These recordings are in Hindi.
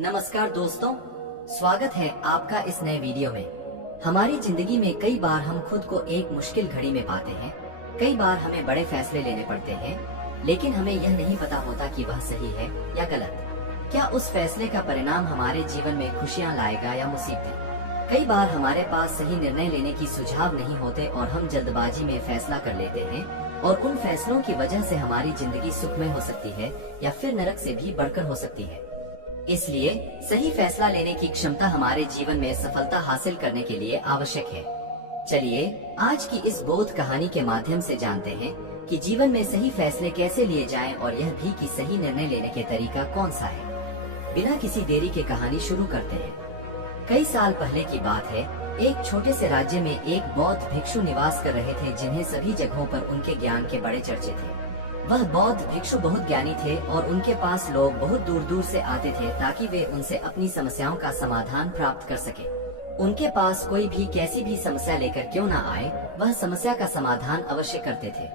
नमस्कार दोस्तों, स्वागत है आपका इस नए वीडियो में। हमारी जिंदगी में कई बार हम खुद को एक मुश्किल घड़ी में पाते हैं। कई बार हमें बड़े फैसले लेने पड़ते हैं, लेकिन हमें यह नहीं पता होता कि वह सही है या गलत। क्या उस फैसले का परिणाम हमारे जीवन में खुशियाँ लाएगा या मुसीबतें। कई बार हमारे पास सही निर्णय लेने की सुझाव नहीं होते और हम जल्दबाजी में फैसला कर लेते हैं, और उन फैसलों की वजह से हमारी जिंदगी सुखमय हो सकती है या फिर नरक से भी बढ़कर हो सकती है। इसलिए सही फैसला लेने की क्षमता हमारे जीवन में सफलता हासिल करने के लिए आवश्यक है। चलिए आज की इस बोध कहानी के माध्यम से जानते हैं कि जीवन में सही फैसले कैसे लिए जाएं और यह भी कि सही निर्णय लेने के तरीका कौन सा है। बिना किसी देरी के कहानी शुरू करते हैं। कई साल पहले की बात है, एक छोटे से राज्य में एक बौद्ध भिक्षु निवास कर रहे थे, जिन्हें सभी जगहों पर उनके ज्ञान के बड़े चर्चे थे। वह बौद्ध भिक्षु बहुत ज्ञानी थे और उनके पास लोग बहुत दूर दूर से आते थे ताकि वे उनसे अपनी समस्याओं का समाधान प्राप्त कर सके। उनके पास कोई भी कैसी भी समस्या लेकर क्यों न आए, वह समस्या का समाधान अवश्य करते थे।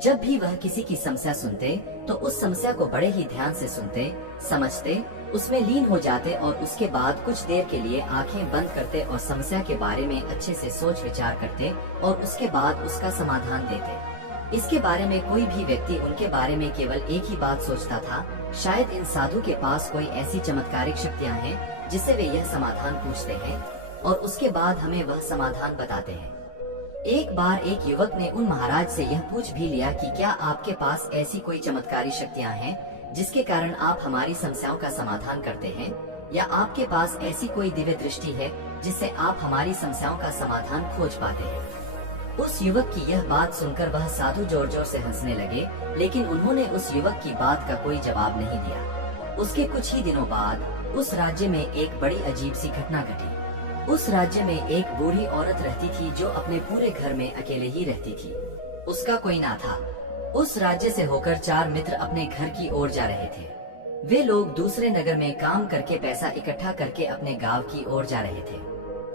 जब भी वह किसी की समस्या सुनते तो उस समस्या को बड़े ही ध्यान से सुनते, समझते, उसमें लीन हो जाते और उसके बाद कुछ देर के लिए आंखें बंद करते और समस्या के बारे में अच्छे से सोच विचार करते और उसके बाद उसका समाधान देते। इसके बारे में कोई भी व्यक्ति उनके बारे में केवल एक ही बात सोचता था, शायद इन साधु के पास कोई ऐसी चमत्कारिक शक्तियाँ हैं जिससे वे यह समाधान पूछते हैं और उसके बाद हमें वह समाधान बताते हैं। एक बार एक युवक ने उन महाराज से यह पूछ भी लिया कि क्या आपके पास ऐसी कोई चमत्कारी शक्तियाँ हैं जिसके कारण आप हमारी समस्याओं का समाधान करते हैं, या आपके पास ऐसी कोई दिव्य दृष्टि है जिससे आप हमारी समस्याओं का समाधान खोज पाते हैं। उस युवक की यह बात सुनकर वह साधु जोर जोर से हंसने लगे, लेकिन उन्होंने उस युवक की बात का कोई जवाब नहीं दिया। उसके कुछ ही दिनों बाद उस राज्य में एक बड़ी अजीब सी घटना घटी। उस राज्य में एक बूढ़ी औरत रहती थी जो अपने पूरे घर में अकेले ही रहती थी। उसका कोई ना था। उस राज्य से होकर 4 मित्र अपने घर की ओर जा रहे थे। वे लोग दूसरे नगर में काम करके पैसा इकट्ठा करके अपने गांव की ओर जा रहे थे।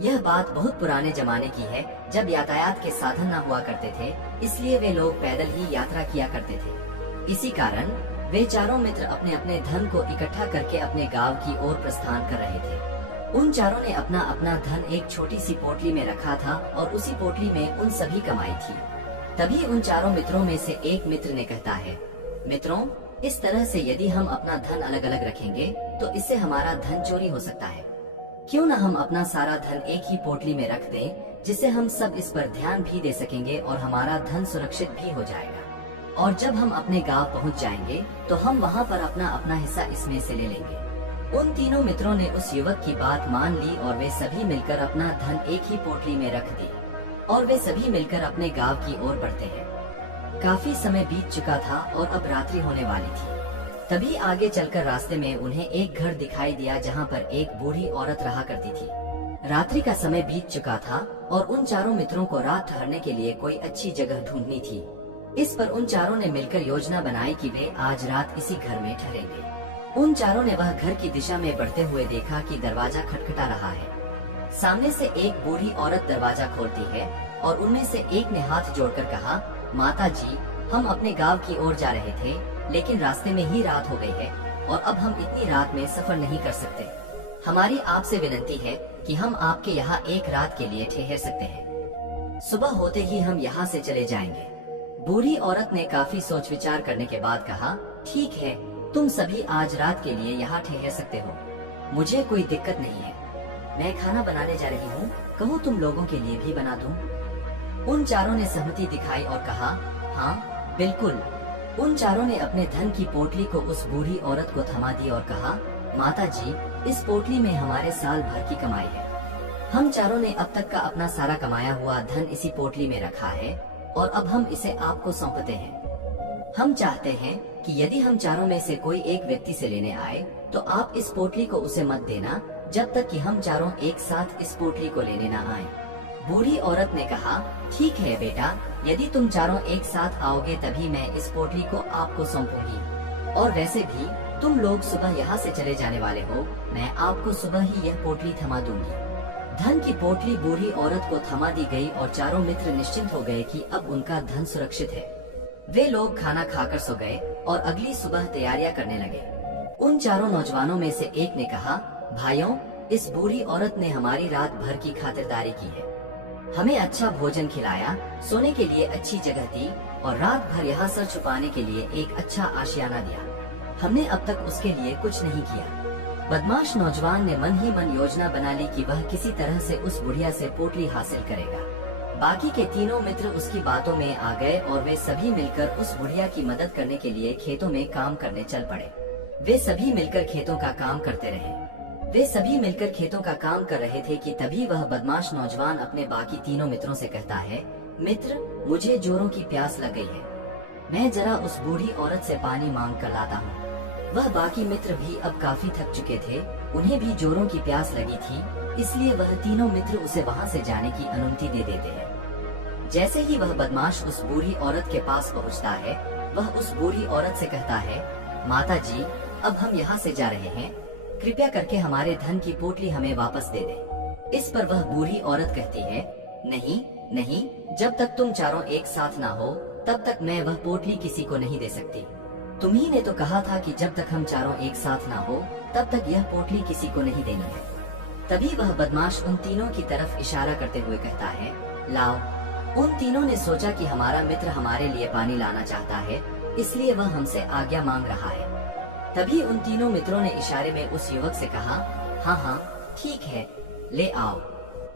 यह बात बहुत पुराने जमाने की है, जब यातायात के साधन न हुआ करते थे, इसलिए वे लोग पैदल ही यात्रा किया करते थे। इसी कारण वे चारों मित्र अपने अपने धन को इकट्ठा करके अपने गांव की ओर प्रस्थान कर रहे थे। उन चारों ने अपना अपना धन एक छोटी सी पोटली में रखा था और उसी पोटली में उन सभी कमाई थी। तभी उन चारों मित्रों में से एक मित्र ने कहता है, मित्रों, इस तरह से यदि हम अपना धन अलग अलग रखेंगे तो इससे हमारा धन चोरी हो सकता है। क्यों न हम अपना सारा धन एक ही पोटली में रख दें, जिससे हम सब इस पर ध्यान भी दे सकेंगे और हमारा धन सुरक्षित भी हो जाएगा। और जब हम अपने गांव पहुंच जाएंगे तो हम वहां पर अपना अपना हिस्सा इसमें से ले लेंगे। उन तीनों मित्रों ने उस युवक की बात मान ली और वे सभी मिलकर अपना धन एक ही पोटली में रख दी और वे सभी मिलकर अपने गाँव की ओर बढ़ते हैं। काफी समय बीत चुका था और अब रात्रि होने वाली थी। तभी आगे चलकर रास्ते में उन्हें एक घर दिखाई दिया जहां पर एक बूढ़ी औरत रहा करती थी। रात्रि का समय बीत चुका था और उन चारों मित्रों को रात ठहरने के लिए कोई अच्छी जगह ढूंढनी थी। इस पर उन चारों ने मिलकर योजना बनाई कि वे आज रात इसी घर में ठहरेंगे। उन चारों ने वह घर की दिशा में बढ़ते हुए देखा कि दरवाजा खटखटा रहा है। सामने से एक बूढ़ी औरत दरवाजा खोलती है और उनमें से एक ने हाथ जोड़कर कहा, माता जी, हम अपने गाँव की ओर जा रहे थे, लेकिन रास्ते में ही रात हो गई है और अब हम इतनी रात में सफर नहीं कर सकते। हमारी आपसे विनती है कि हम आपके यहाँ एक रात के लिए ठहर सकते हैं। सुबह होते ही हम यहाँ से चले जाएंगे। बूढ़ी औरत ने काफी सोच विचार करने के बाद कहा, ठीक है, तुम सभी आज रात के लिए यहाँ ठहर सकते हो, मुझे कोई दिक्कत नहीं है। मैं खाना बनाने जा रही हूँ, कहूँ तुम लोगों के लिए भी बना दूँ। उन चारों ने सहमति दिखाई और कहा, हाँ बिल्कुल। उन चारों ने अपने धन की पोटली को उस बूढ़ी औरत को थमा दी और कहा, माता जी, इस पोटली में हमारे साल भर की कमाई है। हम चारों ने अब तक का अपना सारा कमाया हुआ धन इसी पोटली में रखा है और अब हम इसे आपको सौंपते हैं। हम चाहते हैं कि यदि हम चारों में से कोई एक व्यक्ति से लेने आए तो आप इस पोटली को उसे मत देना जब तक कि हम चारों एक साथ इस पोटली को लेने न आए। बूढ़ी औरत ने कहा, ठीक है बेटा, यदि तुम चारों एक साथ आओगे तभी मैं इस पोटली को आपको सौंपूंगी। और वैसे भी तुम लोग सुबह यहाँ से चले जाने वाले हो, मैं आपको सुबह ही यह पोटली थमा दूंगी। धन की पोटली बूढ़ी औरत को थमा दी गई और चारों मित्र निश्चिंत हो गए कि अब उनका धन सुरक्षित है। वे लोग खाना खाकर सो गए और अगली सुबह तैयारियां करने लगे। उन चारों नौजवानों में से एक ने कहा, भाइयों, इस बूढ़ी औरत ने हमारी रात भर की खातिरदारी की है। हमें अच्छा भोजन खिलाया, सोने के लिए अच्छी जगह दी और रात भर यहाँ सर छुपाने के लिए एक अच्छा आशियाना दिया। हमने अब तक उसके लिए कुछ नहीं किया। बदमाश नौजवान ने मन ही मन योजना बना ली कि वह किसी तरह से उस बुढ़िया से पोटली हासिल करेगा। बाकी के तीनों मित्र उसकी बातों में आ गए और वे सभी मिलकर उस बुढ़िया की मदद करने के लिए खेतों में काम करने चल पड़े। वे सभी मिलकर खेतों का काम करते रहे। वे सभी मिलकर खेतों का काम कर रहे थे कि तभी वह बदमाश नौजवान अपने बाकी तीनों मित्रों से कहता है, मित्र, मुझे जोरों की प्यास लग गई है। मैं जरा उस बूढ़ी औरत से पानी मांग कर लाता हूँ। वह बाकी मित्र भी अब काफी थक चुके थे, उन्हें भी जोरों की प्यास लगी थी, इसलिए वह तीनों मित्र उसे वहाँ से जाने की अनुमति दे देते हैं। जैसे ही वह बदमाश उस बूढ़ी औरत के पास पहुँचता है, वह उस बूढ़ी औरत से कहता है, माता जी, अब हम यहाँ से जा रहे हैं, कृपया करके हमारे धन की पोटली हमें वापस दे दे। इस पर वह बूढ़ी औरत कहती है, नहीं नहीं, जब तक तुम चारों एक साथ ना हो तब तक मैं वह पोटली किसी को नहीं दे सकती। तुम्ही ने तो कहा था कि जब तक हम चारों एक साथ ना हो तब तक यह पोटली किसी को नहीं देनी है। तभी वह बदमाश उन तीनों की तरफ इशारा करते हुए कहता है, लाओ। उन तीनों ने सोचा कि हमारा मित्र हमारे लिए पानी लाना चाहता है, इसलिए वह हमसे आज्ञा मांग रहा है। तभी उन तीनों मित्रों ने इशारे में उस युवक से कहा, हाँ हाँ ठीक है, ले आओ।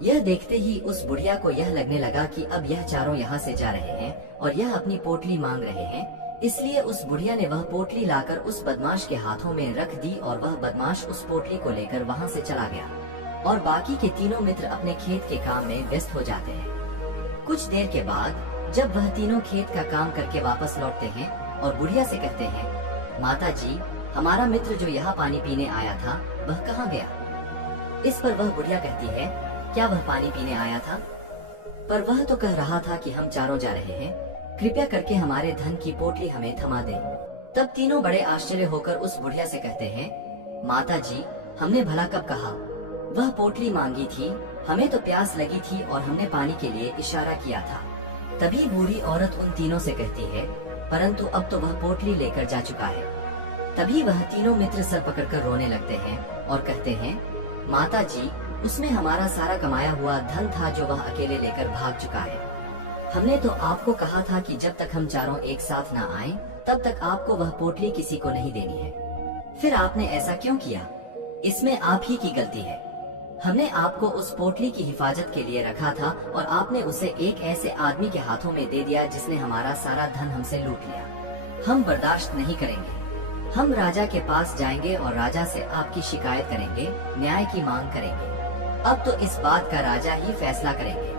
यह देखते ही उस बुढ़िया को यह लगने लगा कि अब यह चारों यहाँ से जा रहे हैं और यह अपनी पोटली मांग रहे हैं, इसलिए उस बुढ़िया ने वह पोटली लाकर उस बदमाश के हाथों में रख दी और वह बदमाश उस पोटली को लेकर वहाँ से चला गया और बाकी के तीनों मित्र अपने खेत के काम में व्यस्त हो जाते हैं। कुछ देर के बाद जब वह तीनों खेत का काम करके वापस लौटते हैं और बुढ़िया से कहते हैं, माता जी, हमारा मित्र जो यहाँ पानी पीने आया था वह कहाँ गया? इस पर वह बुढ़िया कहती है, क्या वह पानी पीने आया था? पर वह तो कह रहा था कि हम चारों जा रहे हैं, कृपया करके हमारे धन की पोटली हमें थमा दे। तब तीनों बड़े आश्चर्य होकर उस बुढ़िया से कहते हैं, माता जी, हमने भला कब कहा? वह पोटली मांगी थी, हमें तो प्यास लगी थी और हमने पानी के लिए इशारा किया था। तभी बूढ़ी औरत उन तीनों से कहती है, परंतु अब तो वह पोटली लेकर जा चुका है। तभी वह तीनों मित्र सर पकड़कर रोने लगते हैं और कहते हैं, माता जी, उसमें हमारा सारा कमाया हुआ धन था जो वह अकेले लेकर भाग चुका है। हमने तो आपको कहा था कि जब तक हम चारों एक साथ न आए तब तक आपको वह पोटली किसी को नहीं देनी है। फिर आपने ऐसा क्यों किया? इसमें आप ही की गलती है। हमने आपको उस पोटली की हिफाजत के लिए रखा था और आपने उसे एक ऐसे आदमी के हाथों में दे दिया जिसने हमारा सारा धन हमसे लूट लिया। हम बर्दाश्त नहीं करेंगे। हम राजा के पास जाएंगे और राजा से आपकी शिकायत करेंगे, न्याय की मांग करेंगे। अब तो इस बात का राजा ही फैसला करेंगे।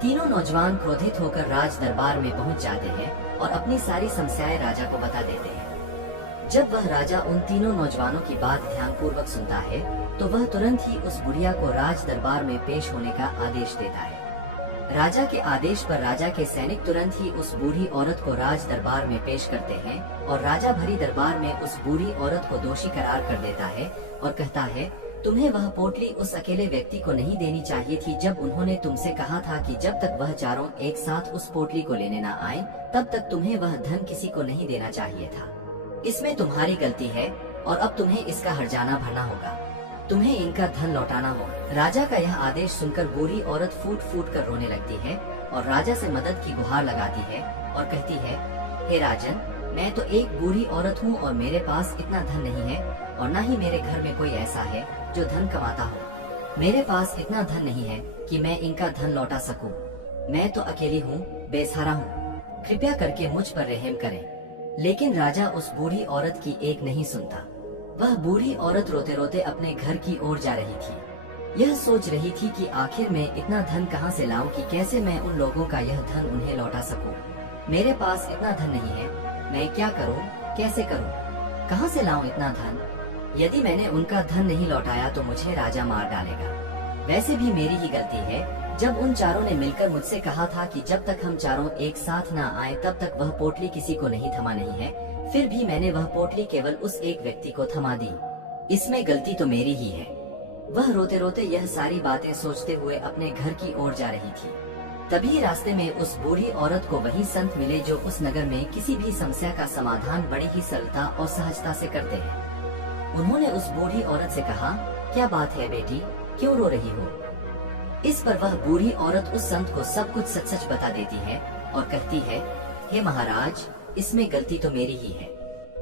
तीनों नौजवान क्रोधित होकर राज दरबार में पहुंच जाते हैं और अपनी सारी समस्याएं राजा को बता देते हैं। जब वह राजा उन तीनों नौजवानों की बात ध्यानपूर्वक सुनता है तो वह तुरंत ही उस बुढ़िया को राज दरबार में पेश होने का आदेश देता है। राजा के आदेश पर राजा के सैनिक तुरंत ही उस बूढ़ी औरत को राज दरबार में पेश करते हैं और राजा भरी दरबार में उस बूढ़ी औरत को दोषी करार कर देता है और कहता है, तुम्हें वह पोटली उस अकेले व्यक्ति को नहीं देनी चाहिए थी जब उन्होंने तुमसे कहा था कि जब तक वह चारों एक साथ उस पोटली को लेने न आए तब तक तुम्हें वह धन किसी को नहीं देना चाहिए था। इसमें तुम्हारी गलती है और अब तुम्हें इसका हर्जाना भरना होगा। तुम्हें इनका धन लौटाना होगा। राजा का यह आदेश सुनकर बूढ़ी औरत फूट फूट कर रोने लगती है और राजा से मदद की गुहार लगाती है और कहती है, हे राजन, मैं तो एक बूढ़ी औरत हूँ और मेरे पास इतना धन नहीं है और न ही मेरे घर में कोई ऐसा है जो धन कमाता हो। मेरे पास इतना धन नहीं है कि मैं इनका धन लौटा सकूं। मैं तो अकेली हूँ, बेसहारा हूँ। कृपया करके मुझ पर रहम करें। लेकिन राजा उस बूढ़ी औरत की एक नहीं सुनता। वह बूढ़ी औरत रोते रोते अपने घर की ओर जा रही थी। यह सोच रही थी कि आखिर मैं इतना धन कहाँ से लाऊं कि कैसे मैं उन लोगों का यह धन उन्हें लौटा सकूं। मेरे पास इतना धन नहीं है, मैं क्या करूं, कैसे करूं, कहाँ से लाऊं इतना धन? यदि मैंने उनका धन नहीं लौटाया तो मुझे राजा मार डालेगा। वैसे भी मेरी ही गलती है। जब उन चारों ने मिलकर मुझसे कहा था कि जब तक हम चारों एक साथ न आए तब तक वह पोटली किसी को नहीं थमा नहीं है, फिर भी मैंने वह पोटली केवल उस एक व्यक्ति को थमा दी। इसमें गलती तो मेरी ही है। वह रोते रोते यह सारी बातें सोचते हुए अपने घर की ओर जा रही थी। तभी रास्ते में उस बूढ़ी औरत को वही संत मिले जो उस नगर में किसी भी समस्या का समाधान बड़ी ही सरलता और सहजता से करते हैं। उन्होंने उस बूढ़ी औरत से कहा, क्या बात है बेटी, क्यों रो रही हो? इस पर वह बूढ़ी औरत उस संत को सब कुछ सच सच बता देती है और कहती है, हे महाराज, इसमें गलती तो मेरी ही है।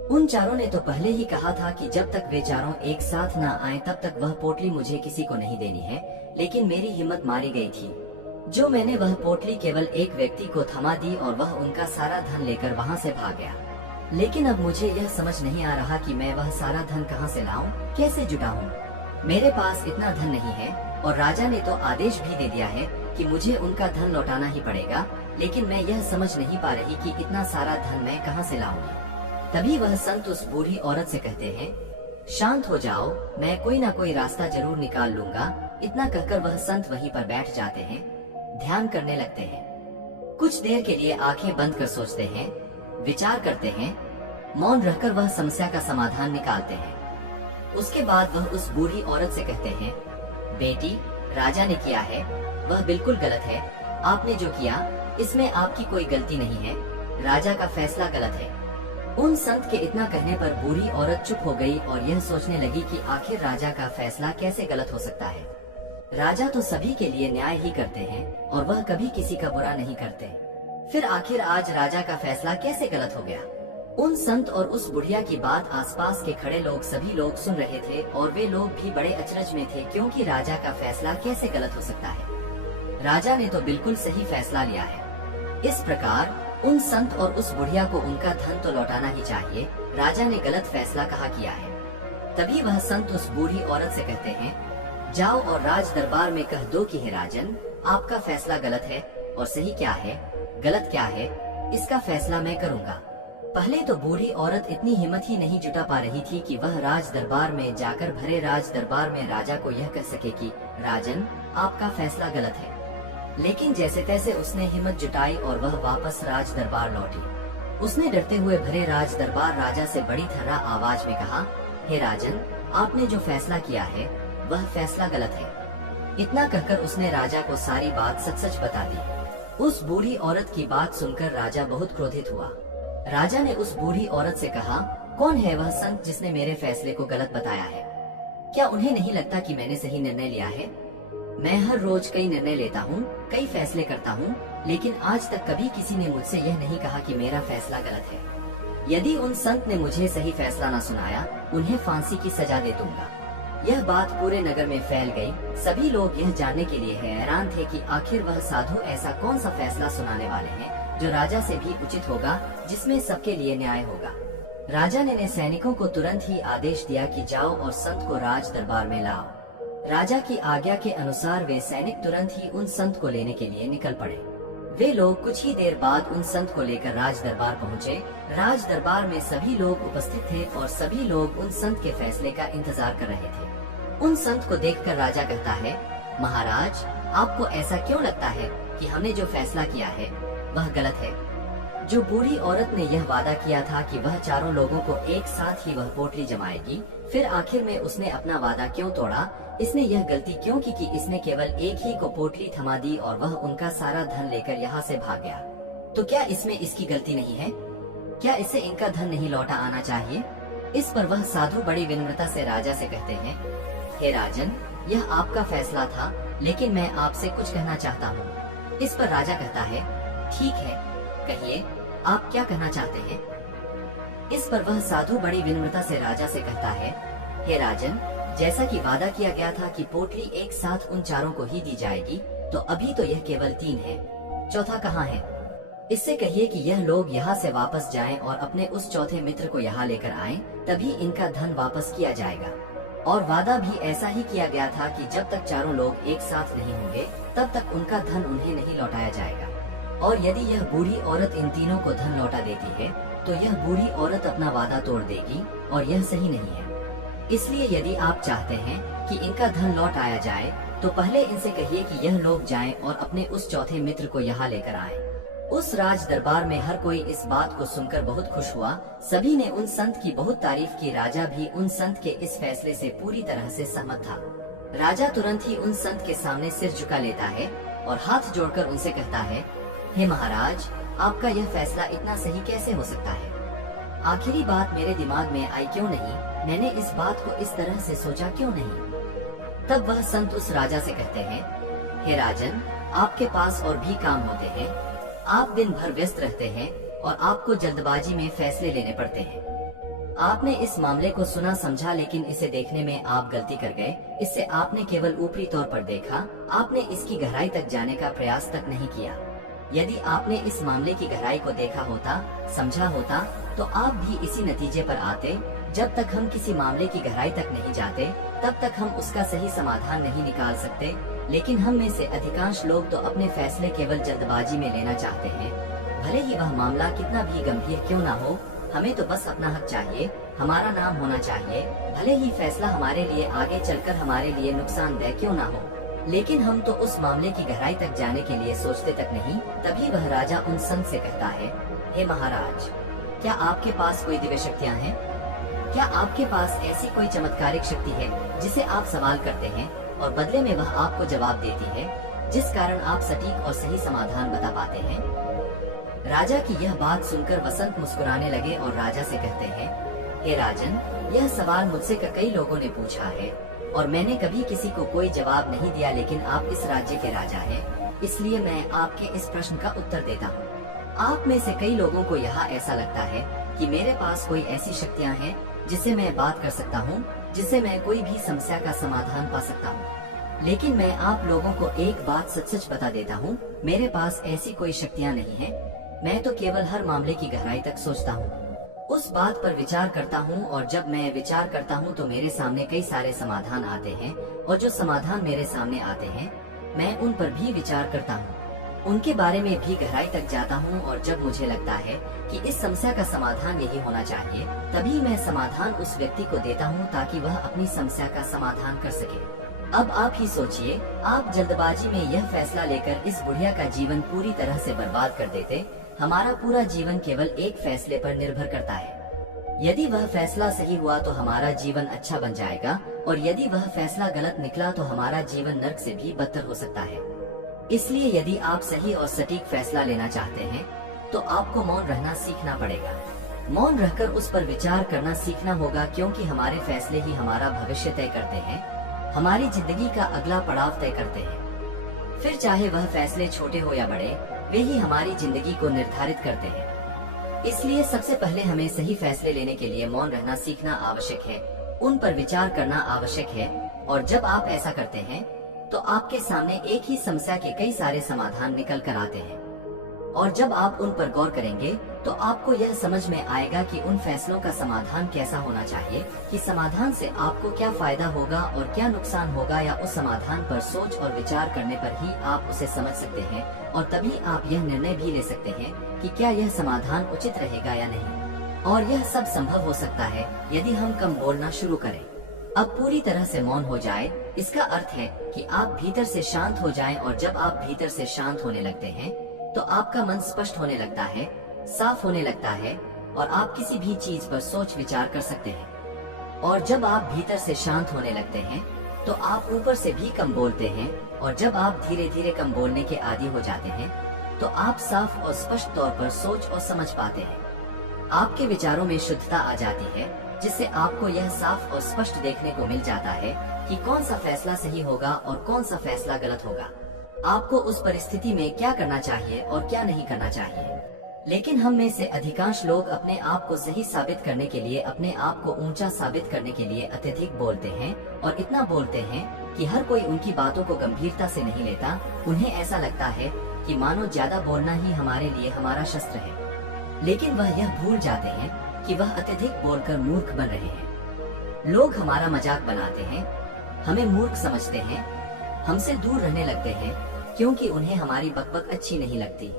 उन चारों ने तो पहले ही कहा था कि जब तक वे चारों एक साथ न आए तब तक वह पोटली मुझे किसी को नहीं देनी है, लेकिन मेरी हिम्मत मारी गई थी। जो मैंने वह पोटली केवल एक व्यक्ति को थमा दी और वह उनका सारा धन लेकर वहाँ से भाग गया। लेकिन अब मुझे यह समझ नहीं आ रहा कि मैं वह सारा धन कहाँ से लाऊं, कैसे जुटाऊं। मेरे पास इतना धन नहीं है और राजा ने तो आदेश भी दे दिया है कि मुझे उनका धन लौटाना ही पड़ेगा, लेकिन मैं यह समझ नहीं पा रही कि इतना सारा धन मैं कहाँ से लाऊंगी। तभी वह संत उस बूढ़ी औरत से कहते हैं, शांत हो जाओ, मैं कोई ना कोई रास्ता जरूर निकाल लूंगा। इतना कहकर वह संत वहीं पर बैठ जाते हैं, ध्यान करने लगते हैं। कुछ देर के लिए आंखें बंद कर सोचते हैं, विचार करते हैं, मौन रहकर वह समस्या का समाधान निकालते हैं। उसके बाद वह उस बूढ़ी औरत से कहते हैं, बेटी, राजा ने किया है वह बिल्कुल गलत है। आपने जो किया इसमें आपकी कोई गलती नहीं है, राजा का फैसला गलत है। उन संत के इतना कहने पर बूढ़ी औरत चुप हो गई और यह सोचने लगी कि आखिर राजा का फैसला कैसे गलत हो सकता है। राजा तो सभी के लिए न्याय ही करते हैं और वह कभी किसी का बुरा नहीं करते। फिर आखिर आज राजा का फैसला कैसे गलत हो गया? उन संत और उस बुढ़िया की बात आसपास के खड़े लोग सभी लोग सुन रहे थे और वे लोग भी बड़े अचरज में थे, क्योंकि राजा का फैसला कैसे गलत हो सकता है। राजा ने तो बिल्कुल सही फैसला लिया है। इस प्रकार उन संत और उस बुढ़िया को उनका धन तो लौटाना ही चाहिए, राजा ने गलत फैसला कहाँ किया है। तभी वह संत उस बूढ़ी औरत से कहते हैं, जाओ और राज दरबार में कह दो कि हे राजन, आपका फैसला गलत है और सही क्या है, गलत क्या है, इसका फैसला मैं करूँगा। पहले तो बूढ़ी औरत इतनी हिम्मत ही नहीं जुटा पा रही थी कि वह राज दरबार में जाकर भरे राज दरबार में राजा को यह कह सके कि राजन, आपका फैसला गलत है। लेकिन जैसे तैसे उसने हिम्मत जुटाई और वह वापस राज दरबार लौटी। उसने डरते हुए भरे राज दरबार राजा से बड़ी थर्रा आवाज में कहा, हे राजन, आपने जो फैसला किया है वह फैसला गलत है। इतना कहकर उसने राजा को सारी बात सच सच बता दी। उस बूढ़ी औरत की बात सुनकर राजा बहुत क्रोधित हुआ। राजा ने उस बूढ़ी औरत से कहा, कौन है वह संत जिसने मेरे फैसले को गलत बताया है? क्या उन्हें नहीं लगता कि मैंने सही निर्णय लिया है? मैं हर रोज कई निर्णय लेता हूँ, कई फैसले करता हूँ, लेकिन आज तक कभी किसी ने मुझसे यह नहीं कहा कि मेरा फैसला गलत है। यदि उन संत ने मुझे सही फैसला न सुनाया, उन्हें फांसी की सजा दे दूंगा। यह बात पूरे नगर में फैल गई। सभी लोग यह जानने के लिए हैरान थे कि आखिर वह साधु ऐसा कौन सा फैसला सुनाने वाले हैं जो राजा से भी उचित होगा, जिसमें सबके लिए न्याय होगा। राजा ने सैनिकों को तुरंत ही आदेश दिया कि जाओ और संत को राज दरबार में लाओ। राजा की आज्ञा के अनुसार वे सैनिक तुरंत ही उन संत को लेने के लिए निकल पड़े। वे लोग कुछ ही देर बाद उन संत को लेकर राज दरबार पहुँचे। राज दरबार में सभी लोग उपस्थित थे और सभी लोग उन संत के फैसले का इंतजार कर रहे थे। उन संत को देखकर राजा कहता है, महाराज, आपको ऐसा क्यों लगता है कि हमने जो फैसला किया है वह गलत है? जो बूढ़ी औरत ने यह वादा किया था कि वह चारों लोगों को एक साथ ही वह पोटली जमाएगी, फिर आखिर में उसने अपना वादा क्यों तोड़ा? इसने यह गलती क्यों की कि इसने केवल एक ही को पोटली थमा दी और वह उनका सारा धन लेकर यहाँ से भाग गया? तो क्या इसमें इसकी गलती नहीं है? क्या इससे इनका धन नहीं लौटा आना चाहिए? इस पर वह साधु बड़ी विनम्रता से राजा से कहते हैं, हे राजन, यह आपका फैसला था, लेकिन मैं आपसे कुछ कहना चाहता हूँ। इस पर राजा कहता है, ठीक है, कहिए, आप क्या कहना चाहते हैं? इस पर वह साधु बड़ी विनम्रता से राजा से कहता है, हे राजन, जैसा कि वादा किया गया था कि पोटली एक साथ उन चारों को ही दी जाएगी, तो अभी तो यह केवल 3 है, चौथा कहाँ है? इससे कहिए कि यह लोग यहाँ से वापस जाएं और अपने उस चौथे मित्र को यहाँ लेकर आएं, तभी इनका धन वापस किया जाएगा। और वादा भी ऐसा ही किया गया था कि जब तक चारों लोग एक साथ नहीं होंगे, तब तक उनका धन उन्हें नहीं लौटाया जाएगा। और यदि यह बूढ़ी औरत इन तीनों को धन लौटा देती है, तो यह बूढ़ी औरत अपना वादा तोड़ देगी और यह सही नहीं है। इसलिए यदि आप चाहते हैं कि इनका धन लौट आया जाए, तो पहले इनसे कहिए कि यह लोग जाएं और अपने उस चौथे मित्र को यहाँ लेकर आएं। उस राज दरबार में हर कोई इस बात को सुनकर बहुत खुश हुआ। सभी ने उन संत की बहुत तारीफ की। राजा भी उन संत के इस फैसले से पूरी तरह से सहमत था। राजा तुरंत ही उन संत के सामने सिर झुका लेता है और हाथ जोड़कर उनसे कहता है, हे महाराज, आपका यह फैसला इतना सही कैसे हो सकता है? आखिरी बात मेरे दिमाग में आई क्यों नहीं? मैंने इस बात को इस तरह से सोचा क्यों नहीं। तब वह संत उस राजा से कहते हैं, हे राजन, आपके पास और भी काम होते हैं, आप दिन भर व्यस्त रहते हैं और आपको जल्दबाजी में फैसले लेने पड़ते हैं। आपने इस मामले को सुना समझा, लेकिन इसे देखने में आप गलती कर गए। इससे आपने केवल ऊपरी तौर पर देखा, आपने इसकी गहराई तक जाने का प्रयास तक नहीं किया। यदि आपने इस मामले की गहराई को देखा होता, समझा होता, तो आप भी इसी नतीजे पर आते। जब तक हम किसी मामले की गहराई तक नहीं जाते, तब तक हम उसका सही समाधान नहीं निकाल सकते। लेकिन हम में से अधिकांश लोग तो अपने फैसले केवल जल्दबाजी में लेना चाहते हैं, भले ही वह मामला कितना भी गंभीर क्यों ना हो। हमें तो बस अपना हक चाहिए, हमारा नाम होना चाहिए, भले ही फैसला हमारे लिए आगे चलकर हमारे लिए नुकसानदेह क्यों ना हो। लेकिन हम तो उस मामले की गहराई तक जाने के लिए सोचते तक नहीं। तभी वह राजा उन संत से कहता है, हे महाराज, क्या आपके पास कोई दिव्य शक्तियाँ हैं? क्या आपके पास ऐसी कोई चमत्कारिक शक्ति है जिसे आप सवाल करते हैं और बदले में वह आपको जवाब देती है, जिस कारण आप सटीक और सही समाधान बता पाते हैं? राजा की यह बात सुनकर वसंत मुस्कुराने लगे और राजा से कहते हैं, हे राजन, यह सवाल मुझसे कई लोगों ने पूछा है और मैंने कभी किसी को कोई जवाब नहीं दिया, लेकिन आप इस राज्य के राजा हैं, इसलिए मैं आपके इस प्रश्न का उत्तर देता हूँ। आप में से कई लोगों को यहाँ ऐसा लगता है कि मेरे पास कोई ऐसी शक्तियाँ हैं जिससे मैं बात कर सकता हूँ, जिससे मैं कोई भी समस्या का समाधान पा सकता हूँ। लेकिन मैं आप लोगों को एक बात सच सच बता देता हूँ, मेरे पास ऐसी कोई शक्तियाँ नहीं है। मैं तो केवल हर मामले की गहराई तक सोचता हूँ, उस बात पर विचार करता हूँ, और जब मैं विचार करता हूँ तो मेरे सामने कई सारे समाधान आते हैं, और जो समाधान मेरे सामने आते हैं मैं उन पर भी विचार करता हूँ, उनके बारे में भी गहराई तक जाता हूँ, और जब मुझे लगता है कि इस समस्या का समाधान यही होना चाहिए, तभी मैं समाधान उस व्यक्ति को देता हूँ ताकि वह अपनी समस्या का समाधान कर सके। अब आप ही सोचिए, आप जल्दबाजी में यह फैसला लेकर इस बुढ़िया का जीवन पूरी तरह से बर्बाद कर देते। हमारा पूरा जीवन केवल एक फैसले पर निर्भर करता है। यदि वह फैसला सही हुआ तो हमारा जीवन अच्छा बन जाएगा, और यदि वह फैसला गलत निकला तो हमारा जीवन नर्क से भी बदतर हो सकता है। इसलिए यदि आप सही और सटीक फैसला लेना चाहते हैं तो आपको मौन रहना सीखना पड़ेगा। मौन रहकर उस पर विचार करना सीखना होगा, क्योंकि हमारे फैसले ही हमारा भविष्य तय करते हैं, हमारी जिंदगी का अगला पड़ाव तय करते हैं। फिर चाहे वह फैसले छोटे हो या बड़े, वे ही हमारी जिंदगी को निर्धारित करते हैं। इसलिए सबसे पहले हमें सही फैसले लेने के लिए मौन रहना सीखना आवश्यक है, उन पर विचार करना आवश्यक है, और जब आप ऐसा करते हैं तो आपके सामने एक ही समस्या के कई सारे समाधान निकल कर आते हैं। और जब आप उन पर गौर करेंगे तो आपको यह समझ में आएगा कि उन फैसलों का समाधान कैसा होना चाहिए, कि समाधान से आपको क्या फायदा होगा और क्या नुकसान होगा, या उस समाधान पर सोच और विचार करने पर ही आप उसे समझ सकते हैं, और तभी आप यह निर्णय भी ले सकते हैं कि क्या यह समाधान उचित रहेगा या नहीं। और यह सब संभव हो सकता है यदि हम कम बोलना शुरू करें। अब पूरी तरह से मौन हो जाए, इसका अर्थ है कि आप भीतर से शांत हो जाएं, और जब आप भीतर से शांत होने लगते हैं तो आपका मन स्पष्ट होने लगता है, साफ होने लगता है, और आप किसी भी चीज पर सोच विचार कर सकते हैं। और जब आप भीतर से शांत होने लगते हैं तो आप ऊपर से भी कम बोलते हैं, और जब आप धीरे धीरे कम बोलने के आदी हो जाते हैं तो आप साफ और स्पष्ट तौर पर सोच और समझ पाते हैं। आपके विचारों में शुद्धता आ जाती है, जिससे आपको यह साफ और स्पष्ट देखने को मिल जाता है कि कौन सा फैसला सही होगा और कौन सा फैसला गलत होगा। आपको उस परिस्थिति में क्या करना चाहिए और क्या नहीं करना चाहिए। लेकिन हम में से अधिकांश लोग अपने आप को सही साबित करने के लिए, अपने आप को ऊंचा साबित करने के लिए अत्यधिक बोलते हैं, और इतना बोलते हैं कि हर कोई उनकी बातों को गंभीरता से नहीं लेता। उन्हें ऐसा लगता है कि मानो ज्यादा बोलना ही हमारे लिए हमारा शस्त्र है। लेकिन वह यह भूल जाते हैं कि वह अत्यधिक बोलकर मूर्ख बन रहे हैं। लोग हमारा मजाक बनाते हैं, हमें मूर्ख समझते हैं, हमसे दूर रहने लगते हैं, क्योंकि उन्हें हमारी बकबक अच्छी नहीं लगती।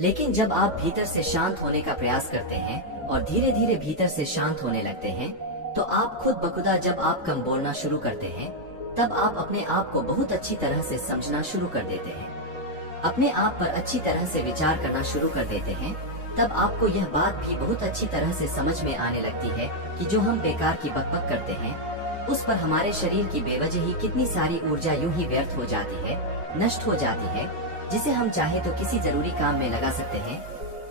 लेकिन जब आप भीतर से शांत होने का प्रयास करते हैं और धीरे धीरे भीतर से शांत होने लगते हैं, तो आप खुद बखुदा जब आप कम बोलना शुरू करते हैं, तब आप अपने आप को बहुत अच्छी तरह से समझना शुरू कर देते हैं, अपने आप पर अच्छी तरह से विचार करना शुरू कर देते हैं। तब आपको यह बात भी बहुत अच्छी तरह से समझ में आने लगती है कि जो हम बेकार की बकबक करते हैं, उस पर हमारे शरीर की बेवजह ही कितनी सारी ऊर्जा यूं ही व्यर्थ हो जाती है, नष्ट हो जाती है, जिसे हम चाहे तो किसी जरूरी काम में लगा सकते हैं,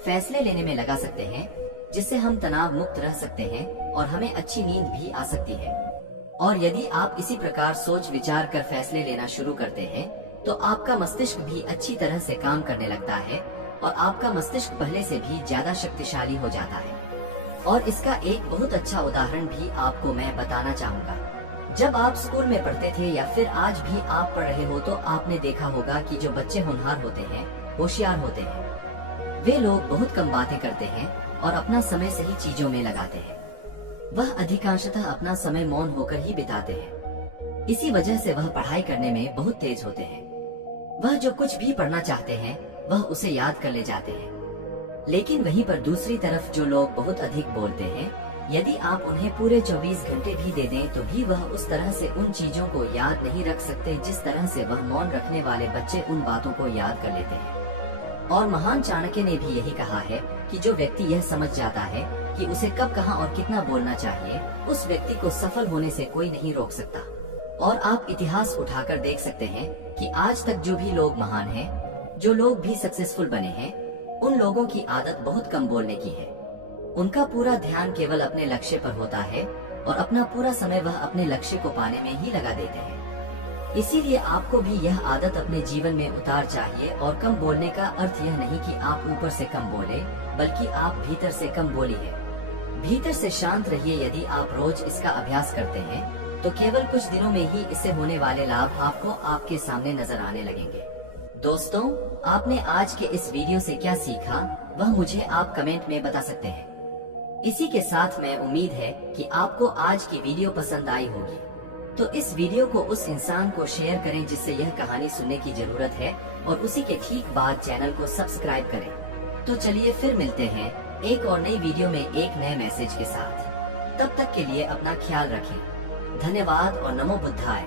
फैसले लेने में लगा सकते हैं, जिससे हम तनाव मुक्त रह सकते हैं और हमें अच्छी नींद भी आ सकती है। और यदि आप इसी प्रकार सोच विचार कर फैसले लेना शुरू करते हैं तो आपका मस्तिष्क भी अच्छी तरह से काम करने लगता है और आपका मस्तिष्क पहले से भी ज्यादा शक्तिशाली हो जाता है। और इसका एक बहुत अच्छा उदाहरण भी आपको मैं बताना चाहूँगा। जब आप स्कूल में पढ़ते थे या फिर आज भी आप पढ़ रहे हो तो आपने देखा होगा कि जो बच्चे होनहार होते हैं, होशियार होते हैं, वे लोग बहुत कम बातें करते हैं और अपना समय सही चीजों में लगाते हैं। वह अधिकांशतः अपना समय मौन होकर ही बिताते हैं। इसी वजह से वह पढ़ाई करने में बहुत तेज होते हैं। वह जो कुछ भी पढ़ना चाहते हैं वह उसे याद कर ले जाते हैं। लेकिन वहीं पर दूसरी तरफ जो लोग बहुत अधिक बोलते हैं, यदि आप उन्हें पूरे 24 घंटे भी दे दें तो भी वह उस तरह से उन चीजों को याद नहीं रख सकते जिस तरह से वह मौन रखने वाले बच्चे उन बातों को याद कर लेते हैं। और महान चाणक्य ने भी यही कहा है कि जो व्यक्ति यह समझ जाता है कि उसे कब, कहां और कितना बोलना चाहिए, उस व्यक्ति को सफल होने से कोई नहीं रोक सकता। और आप इतिहास उठाकर देख सकते हैं कि आज तक जो भी लोग महान हैं, जो लोग भी सक्सेसफुल बने हैं, उन लोगों की आदत बहुत कम बोलने की है। उनका पूरा ध्यान केवल अपने लक्ष्य पर होता है और अपना पूरा समय वह अपने लक्ष्य को पाने में ही लगा देते हैं। इसीलिए आपको भी यह आदत अपने जीवन में उतार चाहिए। और कम बोलने का अर्थ यह नहीं कि आप ऊपर से कम बोले, बल्कि आप भीतर से कम बोलिए। भीतर से शांत रहिए। यदि आप रोज इसका अभ्यास करते हैं तो केवल कुछ दिनों में ही इससे होने वाले लाभ आपको आपके सामने नजर आने लगेंगे। दोस्तों, आपने आज के इस वीडियो से क्या सीखा वह मुझे आप कमेंट में बता सकते हैं। इसी के साथ मैं उम्मीद है कि आपको आज की वीडियो पसंद आई होगी। तो इस वीडियो को उस इंसान को शेयर करें जिससे यह कहानी सुनने की जरूरत है और उसी के ठीक बाद चैनल को सब्सक्राइब करें। तो चलिए फिर मिलते हैं एक और नई वीडियो में एक नए मैसेज के साथ। तब तक के लिए अपना ख्याल रखें। धन्यवाद और नमो बुद्धाय।